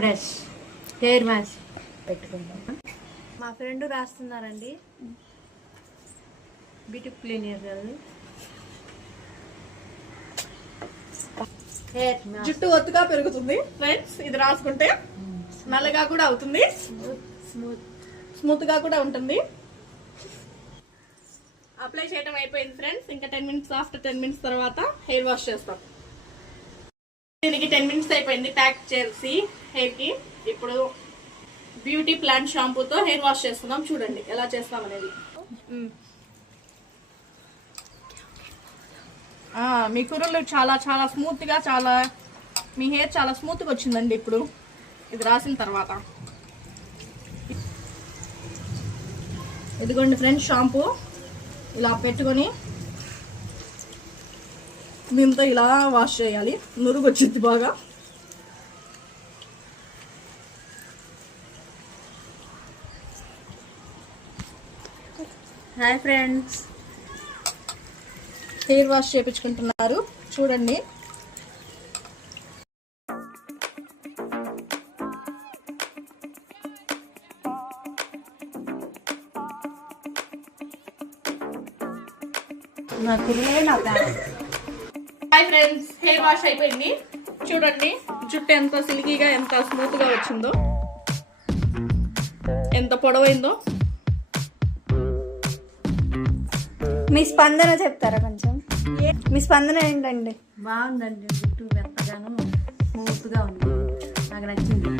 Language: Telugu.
బ్రష్ హెయిర్ మాస్క్ పెట్టుకుంటాం. మా ఫ్రెండ్ రాస్తున్నారండి బ్యూటీ క్లీనర్ అది. జుట్టు ఒత్తుగా పెరుగుతుంది ఫ్రెండ్స్. ఇది రాసుకుంటే నల్లగా కూడా అవుతుంది, స్మూత్ గా కూడా ఉంటుంది. అప్లై చేయడం అయిపోయింది ఫ్రెండ్స్. ఇంకా 10 మినిట్స్, ఆఫ్టర్ 10 మినిట్స్ తర్వాత హెయిర్ వాష్ చేస్తాం. దీనికి 10 మినిట్స్ అయిపోయింది ప్యాక్ చేసి హెయిర్ కి. ఇప్పుడు బ్యూటీ ప్లాంట్ షాంపూతో హెయిర్ వాష్ చేస్తున్నాం. చూడండి ఎలా చేస్తాం అనేది. మీ కుర్రలు చాలా చాలా స్మూత్ గా, చాలా మీ హెయిర్ చాలా స్మూత్ గా వచ్చిందండి ఇప్పుడు ఇది రాసిన తర్వాత. ఇదిగోండి ఫ్రెండ్స్ షాంపూ. ఇలా పెట్టుకొని దీంతో ఇలా వాష్ చేయాలి. నురుగు వచ్చింది బాగా. హాయ్ ఫ్రెండ్స్, హెయిర్ వాష్ చేయించుకుంటున్నారు చూడండి. హాయ్ ఫ్రెండ్స్, హెయిర్ వాష్ అయిపోయింది. చూడండి జుట్టు ఎంత సిల్కీగా, ఎంత స్మూత్ గా వచ్చిందో, ఎంత పొడవైందో. మీ స్పందన చెప్తారా కొంచెం? మీ స్పందన ఏంటండి? బాగుందండి. జుట్టు మెత్తగాను స్మూత్గా ఉంది, నాకు నచ్చింది.